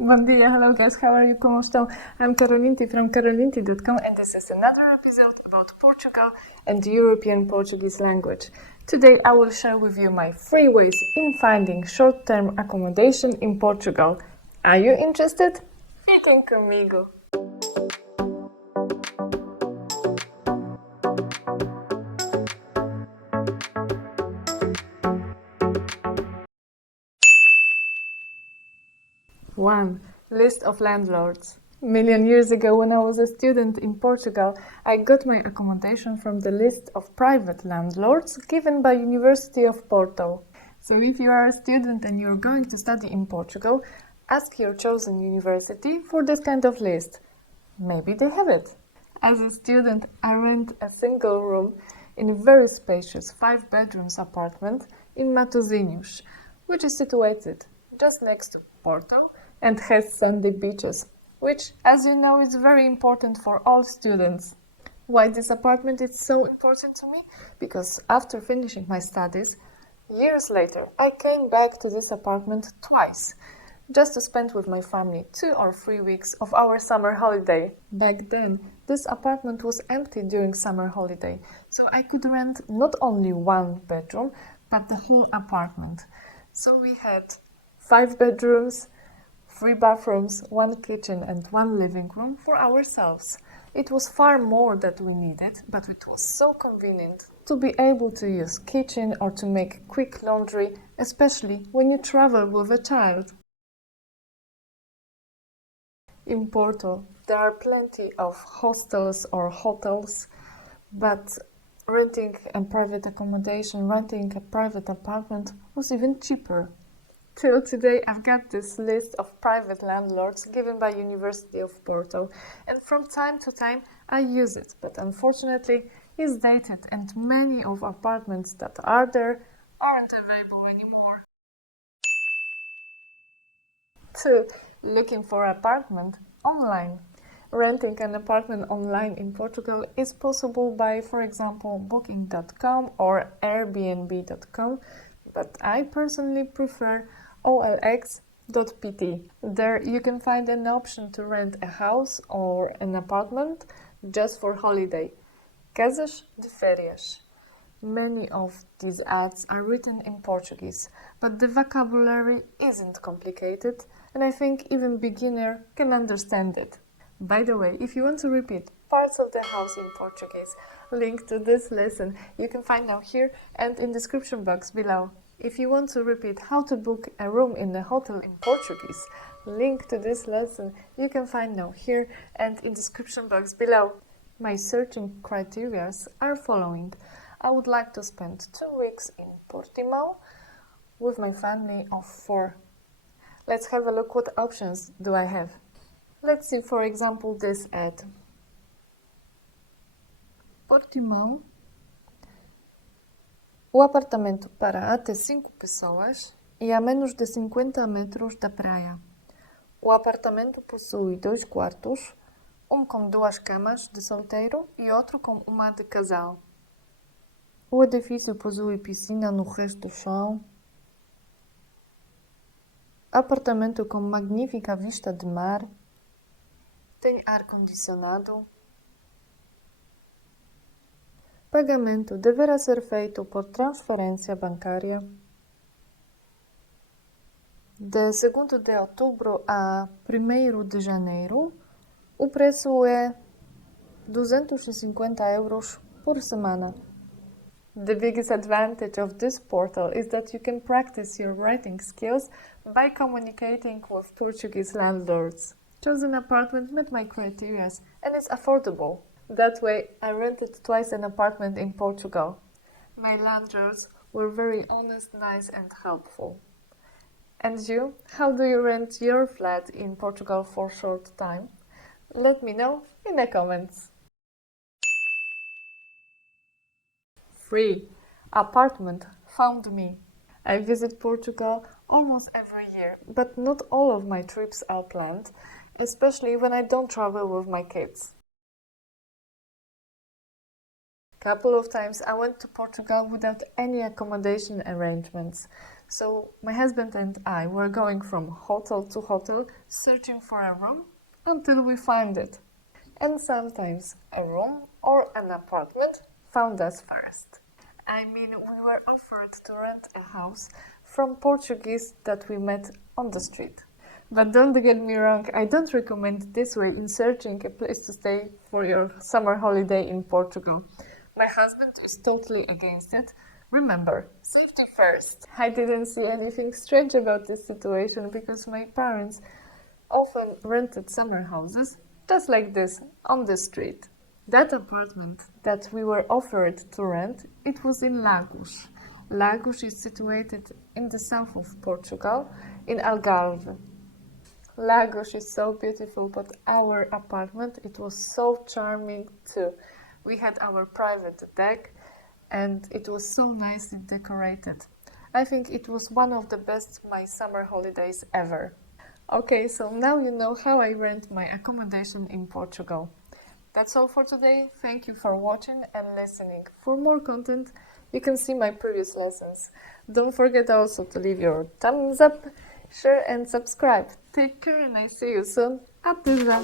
Bom dia, hello guys, how are you? ¿Cómo están? I'm Karolinti from karolinti.com and this is another episode about Portugal and the European Portuguese language. Today I will share with you my 3 ways in finding short-term accommodation in Portugal. Are you interested? Fiquem comigo! One, list of landlords. Million years ago, when I was a student in Portugal, I got my accommodation from the list of private landlords given by University of Porto. So if you are a student and you're going to study in Portugal, ask your chosen university for this kind of list. Maybe they have it. As a student, I rent a single room in a very spacious 5 bedrooms apartment in Matosinhos, which is situated just next to Porto and has sandy beaches, which, as you know, is very important for all students. Why this apartment is so important to me? Because after finishing my studies, years later, I came back to this apartment twice, just to spend with my family 2 or 3 weeks of our summer holiday. Back then, this apartment was empty during summer holiday, so I could rent not only 1 bedroom, but the whole apartment. So we had 5 bedrooms, 3 bathrooms, 1 kitchen and 1 living room for ourselves. It was far more than we needed, but it was so convenient to be able to use kitchen or to make quick laundry, especially when you travel with a child. In Porto, there are plenty of hostels or hotels, but renting a private accommodation, renting a private apartment was even cheaper. Till today, I've got this list of private landlords given by University of Porto, and from time to time I use it, but unfortunately it's dated and many of apartments that are there aren't available anymore. 2. Looking for an apartment online. Renting an apartment online in Portugal is possible by, for example, booking.com or airbnb.com, but I personally prefer olx.pt. There you can find an option to rent a house or an apartment just for holiday. Casas de férias. Many of these ads are written in Portuguese, but the vocabulary isn't complicated, and I think even beginner can understand it. By the way, if you want to repeat parts of the house in Portuguese, link to this lesson you can find now here and in description box below. If you want to repeat how to book a room in a hotel in Portuguese, link to this lesson you can find now here and in description box below. My searching criteria are following. I would like to spend 2 weeks in Portimão with my family of 4. Let's have a look what options do I have. Let's see, for example, this ad. Portimão. O apartamento para até 5 pessoas e a menos de 50 metros da praia. O apartamento possui 2 quartos, um com 2 camas de solteiro e outro com uma de casal. O edifício possui piscina no resto do chão. Apartamento com magnífica vista de mar. Tem ar-condicionado. Pagamento deverá ser feito por transferência bancária. De 2 de outubro a 1º de janeiro, o preço é 250 euros por semana. The biggest advantage of this portal is that you can practice your writing skills by communicating with Portuguese landlords. Chosen apartment met my criteria and is affordable. That way, I rented twice an apartment in Portugal. My landlords were very honest, nice and helpful. And you? How do you rent your flat in Portugal for a short time? Let me know in the comments. 3. Apartment found me. I visit Portugal almost every year, but not all of my trips are planned, especially when I don't travel with my kids. Couple of times I went to Portugal without any accommodation arrangements, So my husband and I were going from hotel to hotel, searching for a room until we find it. And sometimes a room or an apartment found us first. I mean, we were offered to rent a house from Portuguese that we met on the street. But don't get me wrong, I don't recommend this way in searching a place to stay for your summer holiday in Portugal. My husband is totally against it. Remember, safety first. I didn't see anything strange about this situation because my parents often rented summer houses just like this on the street. That apartment that we were offered to rent, it was in Lagos. Lagos is situated in the south of Portugal, in Algarve. Lagos is so beautiful, but our apartment, it was so charming too. We had our private deck and it was so nicely decorated. I think it was one of the best my summer holidays ever. Okay, so now you know how I rent my accommodation in Portugal. That's all for today. Thank you for watching and listening. For more content, you can see my previous lessons. Don't forget also to leave your thumbs up, share and subscribe. Take care and I see you soon. Até já!